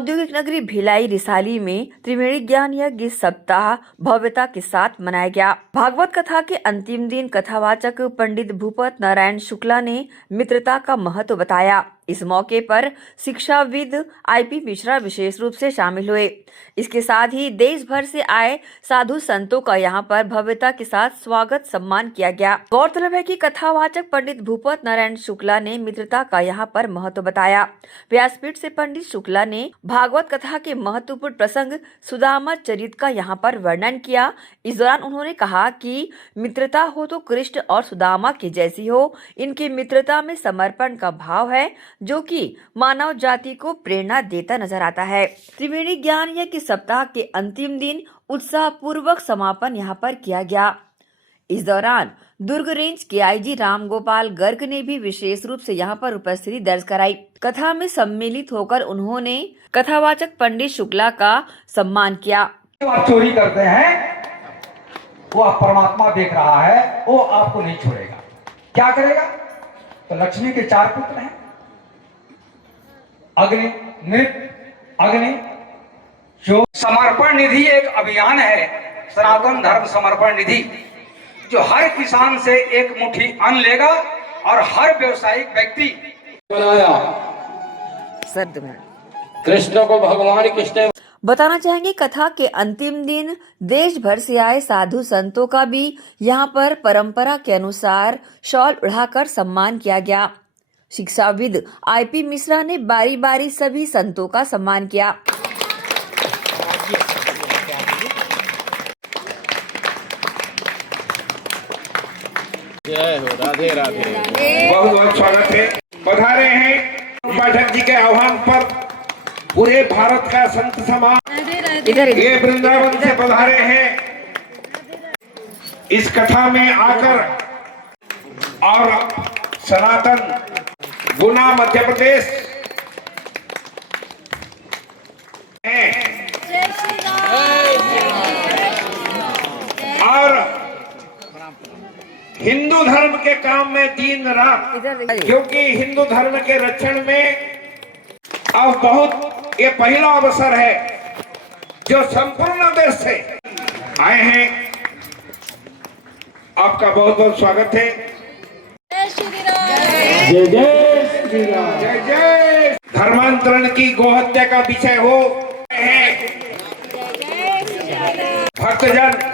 औद्योगिक नगरी भिलाई रिसाली में त्रिवेणी ज्ञान यज्ञ सप्ताह भव्यता के साथ मनाया गया। भागवत कथा के अंतिम दिन कथावाचक पंडित भूपत नारायण शुक्ला ने मित्रता का महत्व बताया। इस मौके पर शिक्षाविद आईपी मिश्रा विशेष रूप से शामिल हुए। इसके साथ ही देश भर से आए साधु संतों का यहां पर भव्यता के साथ स्वागत सम्मान किया गया। गौरतलब है कि कथावाचक पंडित भूपत नारायण शुक्ला ने मित्रता का यहां पर महत्व बताया। व्यासपीठ से पंडित शुक्ला ने भागवत कथा के महत्वपूर्ण प्रसंग सुदामा चरित का यहां पर वर्णन किया। इस दौरान उन्होंने कहा कि मित्रता हो तो कृष्ण और सुदामा की जैसी हो। इनकी मित्रता में समर्पण का भाव है जो कि मानव जाति को प्रेरणा देता नजर आता है। त्रिवेणी ज्ञान यज्ञ सप्ताह के अंतिम दिन उत्साह पूर्वक समापन यहां पर किया गया। इस दौरान दुर्ग रेंज के आईजी रामगोपाल गर्ग ने भी विशेष रूप से यहां पर उपस्थिति दर्ज कराई। कथा में सम्मिलित होकर उन्होंने कथावाचक पंडित शुक्ला का सम्मान किया। आप चोरी करते हैं, वो आप परमात्मा देख रहा है, वो आपको नहीं छोड़ेगा। क्या करेगा? तो लक्ष्मी के 4 पुत्र हैं, अग्नि, नृप, अग्नि, जो समर्पण निधि एक अभियान है, सनातन धर्म समर्पण निधि, जो हर किसान से एक मुट्ठी अन्न लेगा और हर व्यवसायिक व्यक्ति बनाया। कृष्ण को भगवान कृष्ण बताना चाहेंगे कथा के अंतिम दिन देश भर से आए साधु संतों का भी यहां पर परंपरा के अनुसार शॉल उड़ाकर सम्मान किया गया। शिक्षाविद आईपी मिश्रा ने बारी बारी सभी संतों का सम्मान किया। जय हो, राधे राधे। बहुत बहुत स्वागत है। पधारे हैं पाठक जी के आह्वान पर पूरे भारत का संत समाज ये वृंदावन से पधारे हैं। इस कथा में आकर और सनातन गुना मध्य प्रदेश और हिंदू धर्म के काम में दिन रात, क्योंकि हिंदू धर्म के रक्षण में अब बहुत ये पहला अवसर है जो संपूर्ण देश से आए हैं। आपका बहुत बहुत स्वागत है। जय जय श्री राम। जय जय। धर्मांतरण की गोहत्या का विषय हो है भक्तजन।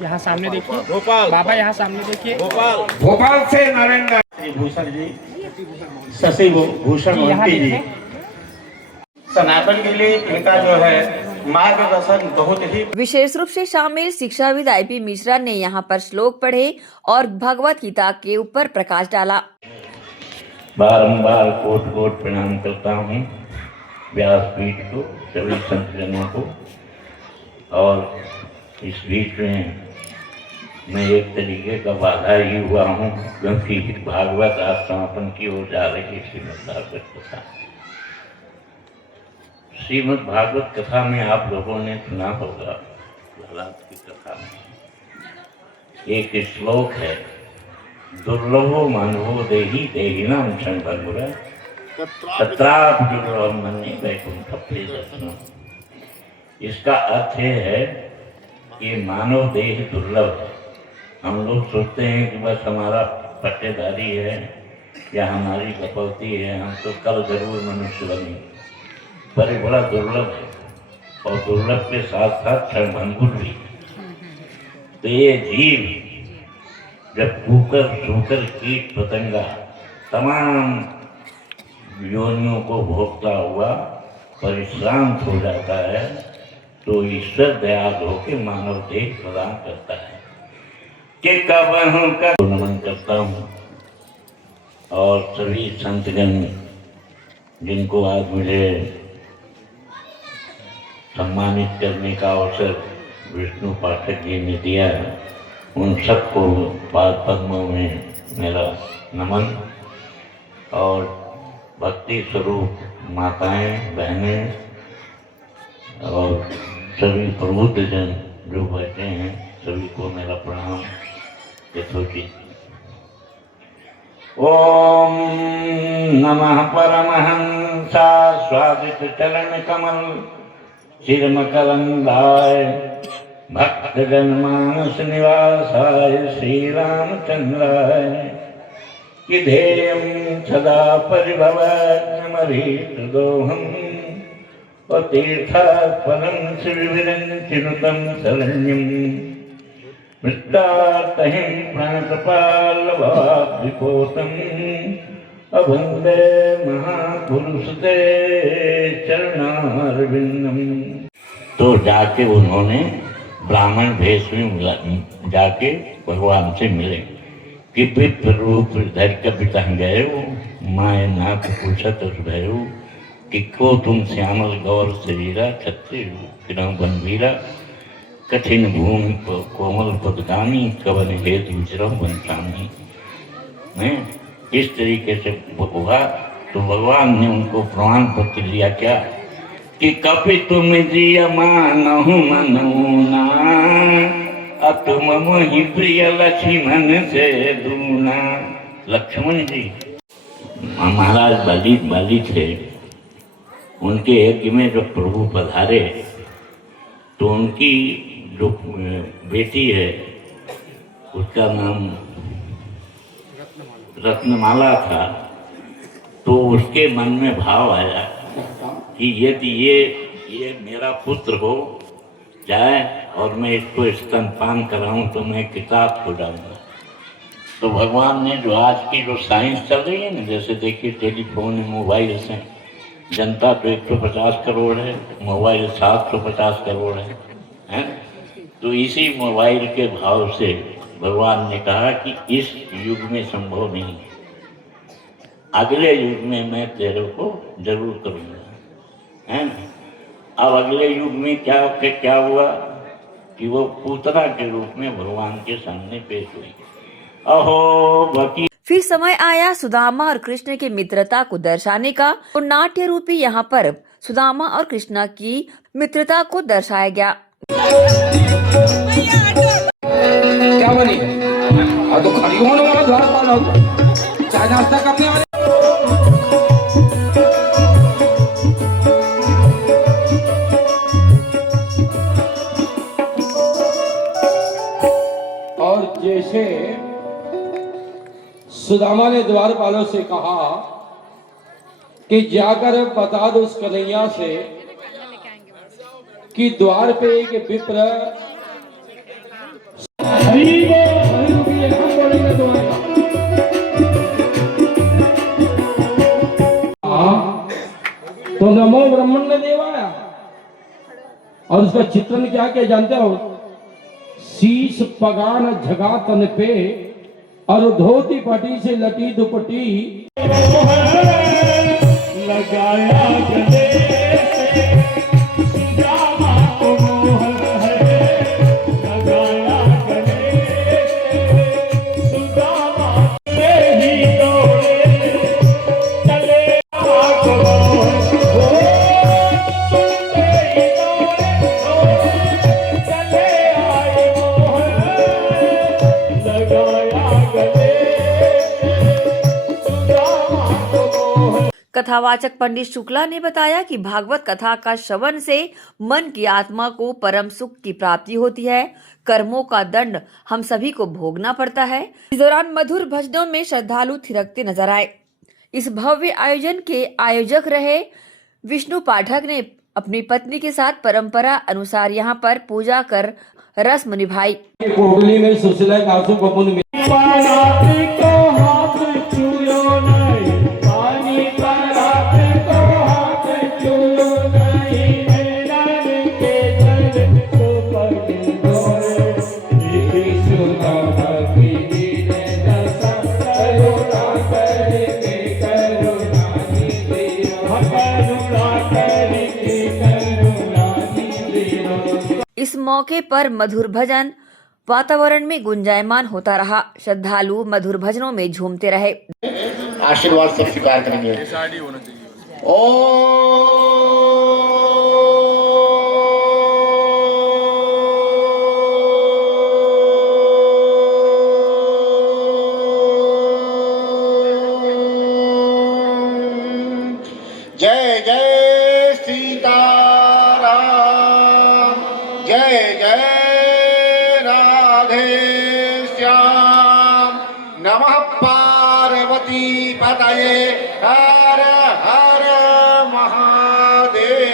यहाँ सामने देखिए भोपाल बाबा, यहाँ सामने देखिए भोपाल से नरेंद्र भूषण जी, शशि भूषण मोहंती जी, सनातन के लिए इनका जो है मार्गदर्शन बहुत ही। विशेष रूप से शामिल शिक्षाविद आईपी मिश्रा ने यहां पर श्लोक पढ़े और भगवत गीता के ऊपर प्रकाश डाला। बारंबार कोट कोट प्रणाम करता हूँ व्यासपीठ को, सभी संतजनों को। और इस बीच में मैं एक तरीके का बाधा ही हुआ हूँ, क्योंकि भागवत आज समापन की ओर जा रही श्रीमद् भागवत कथा। श्रीमद् भागवत कथा में आप लोगों ने सुना होगा, प्रहलाद की कथा में एक श्लोक है, दुर्लभो मानवो देहि देहिनां क्षणभंगुरा तत्रापि दुर्लभं मन्ये वैकुंठं दर्शनम्। इसका अर्थ है कि मानव देह दुर्लभ है। हम लोग सोचते हैं कि बस हमारा पट्टेदारी है या हमारी कपौती है, हम तो कल जरूर मनुष्य बनेंगे, पर ये बड़ा दुर्लभ है और दुर्लभ के साथ साथ क्षणभंगुर भी। तो ये जीव जब कूकर सूकर कीट पतंगा तमाम योनियों को भोगता हुआ परिश्रांत हो जाता है, तो ईश्वर दयालु होकर मानव देह प्रदान करता है कि कब का नमन करता हूँ। और सभी संतगण जिनको आज मुझे सम्मानित करने का अवसर विष्णु पाठक जी ने दिया है, उन सबको पाद पद्मों में मेरा नमन। और भक्ति स्वरूप माताएं, बहनें और सभी प्रबुद्ध जन जो बैठे हैं, सभी को मेरा प्रणाम यथोचित। ओम नमः परमहंसा स्वादित चरण कमल चिरमकरंदाय भक्त जनमानस निवासाय श्री रामचंद्राय विधेयं सदा परिभवग्नमरीकृदोहम् तीर्थात्परं श्रीविरञ्चिनुतं शरण्यं मृत्तार्तहिं प्रणतपाल्लवाब्धिपोतम् अवन्दे महापुरुषते चरणारविन्दम्। तो जाके उन्होंने ब्राह्मण भेष में जाके भगवान से मिले कि विप्र रूप धर कपिता गए हो माय नाथ पूछत भयो कि को तुम श्यामल गौर शरीरा क्षत्रिय किरण बनवीरा कठिन भूमि कोमल पदगामी कवन हेतु विचरम बनसामी। मैं इस तरीके से हुआ तो भगवान ने उनको प्रमाण पत्र दिया क्या कि कपि तुम जिया मानहु मनऊना तुम मोहि प्रिय लक्ष्मण से दूना। लक्ष्मण जी महाराज बाली थे, उनके यज्ञ में जो प्रभु पधारे तो उनकी जो बेटी है उसका नाम रत्नमाला था। तो उसके मन में भाव आया कि यदि ये मेरा पुत्र हो जाए और मैं इसको स्तनपान कराऊं तो मैं किताब हो जाऊंगा। तो भगवान ने जो आज की जो साइंस चल रही है ना, जैसे देखिए टेलीफोन मोबाइल से जनता तो 150 करोड़ है, मोबाइल 750 करोड़ है। तो इसी मोबाइल के भाव से भगवान ने कहा कि इस युग में संभव नहीं है, अगले युग में मैं तेरे को जरूर करूँगा, है ना। अब अगले युग में क्या हुआ कि वो पूतना के रूप में भगवान के सामने पेश हुई। अहो बकी। फिर समय आया सुदामा और कृष्ण की मित्रता को दर्शाने का। तो नाट्य रूपी यहाँ पर सुदामा और कृष्ण की मित्रता को दर्शाया गया। क्या बनी? तो खड़ी होने वाला द्वारपाल हो, चाय नाश्ता करने वाले। और जैसे सुदामा ने द्वारपालों से कहा कि जाकर बता दो उस कन्हैया से कि द्वार पे एक विप्र तो नमो ब्रह्मण्य देवाया। और उसका चित्रण क्या क्या जानते हो? शीश पगान झगा तन पे और धोती पटी से लटी दुपटी लगाया गले से सुदामा को मोहन है, लगाया गले से सुदामा से ही दौड़े चले आको सुनते ही दौड़े चले आए मोहन, लगाया गले सुदामा को मोहन। कथावाचक पंडित शुक्ला ने बताया कि भागवत कथा का श्रवण से मन की आत्मा को परम सुख की प्राप्ति होती है। कर्मों का दंड हम सभी को भोगना पड़ता है। इस दौरान मधुर भजनों में श्रद्धालु थिरकते नजर आए। इस भव्य आयोजन के आयोजक रहे विष्णु पाठक ने अपनी पत्नी के साथ परंपरा अनुसार यहाँ पर पूजा कर रस्म निभाई। कोहली में सुशीला कासु बबुन में इस मौके पर मधुर भजन वातावरण में गुंजायमान होता रहा। श्रद्धालु मधुर भजनों में झूमते रहे। आशीर्वाद सब स्वीकार करेंगे। जय सीताराम, जय जय राधे श्याम, नमः पार्वती पतये, हर हर महादेव।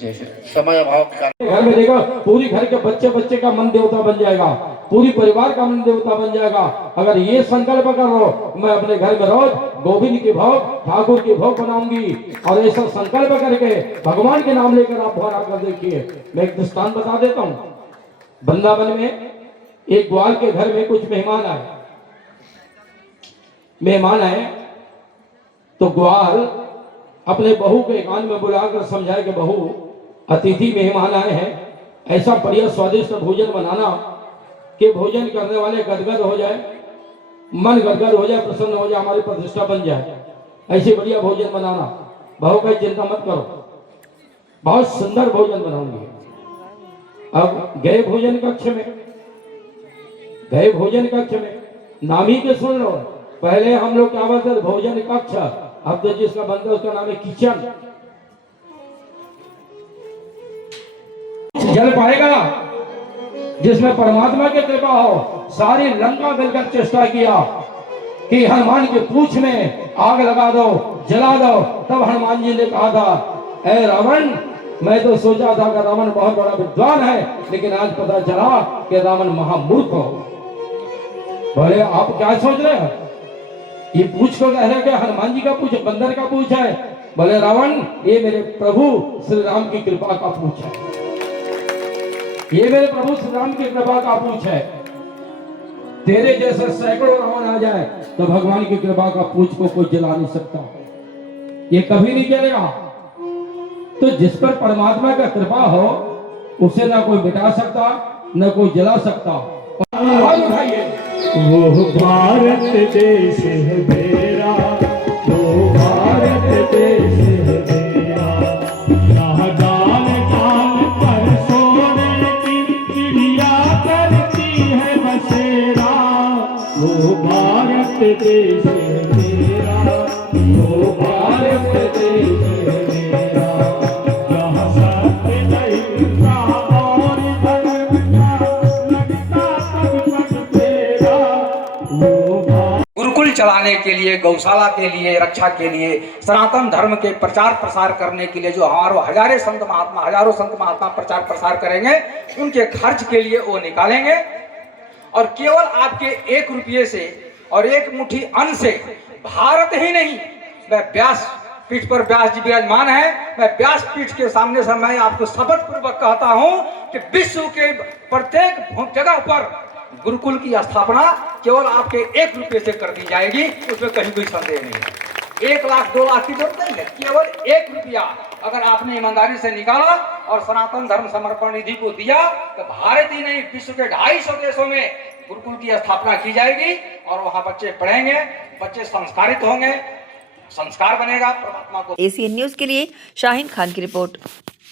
जैसे समय अभाव के कारण घर में देखो, पूरी घर के बच्चे बच्चे का मन देवता बन जाएगा, पूरी परिवार का मन देवता बन जाएगा। अगर ये संकल्प कर लो, मैं अपने घर में रोज गोविंद के भोग, ठाकुर के भोग बनाऊंगी, और ऐसा संकल्प करके भगवान के नाम लेकर आप भरा कर देखिए। मैं एक दृष्टांत बता देता हूँ। वृंदावन में एक ग्वाल के घर में कुछ मेहमान आए तो ग्वाल अपने बहू के कान में बुलाकर समझाए कि बहू, अतिथि मेहमान आए हैं, ऐसा बढ़िया स्वादिष्ट भोजन बनाना कि भोजन करने वाले गदगद हो जाए, मन गदगद हो जाए, प्रसन्न हो जाए, हमारी प्रतिष्ठा बन जाए। ऐसे बढ़िया भोजन बनाना। बहू भाई चिंता मत करो, बहुत सुंदर भोजन बनाऊंगी। अब गए भोजन कक्ष में नाम ही के सुन लो। पहले हम लोग क्या बोलते थे, भोजन कक्ष, अब तो जिसका बनता है उसका नाम है किचन। जल पाएगा जिसमें परमात्मा की कृपा हो। सारी लंका मिलकर चेष्टा किया कि हनुमान की पूंछ में आग लगा दो, जला दो। तब हनुमान जी ने कहा था, ऐ रावण, मैं तो सोचा था कि रावण बहुत बड़ा विद्वान है, लेकिन आज पता चला कि रावण महामूर्ख हो। बोले आप क्या सोच रहे हैं? ये पूछ को कह रहे कि हनुमान जी का पूछ, बंदर का पूछ है। बोले रावण, ये मेरे प्रभु श्री राम की कृपा का पूछ है, ये मेरे प्रभु श्री राम की कृपा का पूछ है। तेरे जैसे सैकड़ों रावण आ जाए तो भगवान की कृपा का पूछ को कोई जला नहीं सकता, ये कभी नहीं जलेगा। तो जिस पर परमात्मा का कृपा हो उसे ना कोई मिटा सकता, ना कोई जला सकता। वो भारत देश है मेरा, वो भारत देश है मेरा, यहाँ दान काल पर सोने की चिड़िया करती है बसेरा। वो भारत देश है मेरा, वो भारत देश है मेरा, जहाँ सत्य अहिंसा और धर्म का लगता सब पग तेरा। गुरुकुल चलाने के लिए, गौशाला के लिए, रक्षा के लिए, सनातन धर्म के प्रचार प्रसार करने के लिए जो हजारों संत महात्मा प्रचार प्रसार करेंगे, उनके खर्च के लिए वो निकालेंगे। और केवल आपके 1 रुपये से और 1 मुट्ठी अन्न से भारत ही नहीं, मैं व्यास पीठ पर व्यास जी विराजमान है, मैं व्यास पीठ के सामने से मैं आपको शपथ पूर्वक कहता हूं कि विश्व के प्रत्येक जगह पर गुरुकुल की स्थापना केवल आपके 1 रुपये से कर दी जाएगी, उसमें कहीं कोई संदेह नहीं है। 1 लाख 2 लाख की जरूरत नहीं है, केवल 1 रुपया अगर आपने ईमानदारी से निकाला और सनातन धर्म समर्पण निधि को दिया तो भारत ही नहीं, विश्व के 250 देशों में गुरुकुल की स्थापना की जाएगी। और वहां बच्चे पढ़ेंगे, बच्चे संस्कारित होंगे, संस्कार बनेगा परमात्मा को। एसीएन न्यूज के लिए शाहीन खान की रिपोर्ट।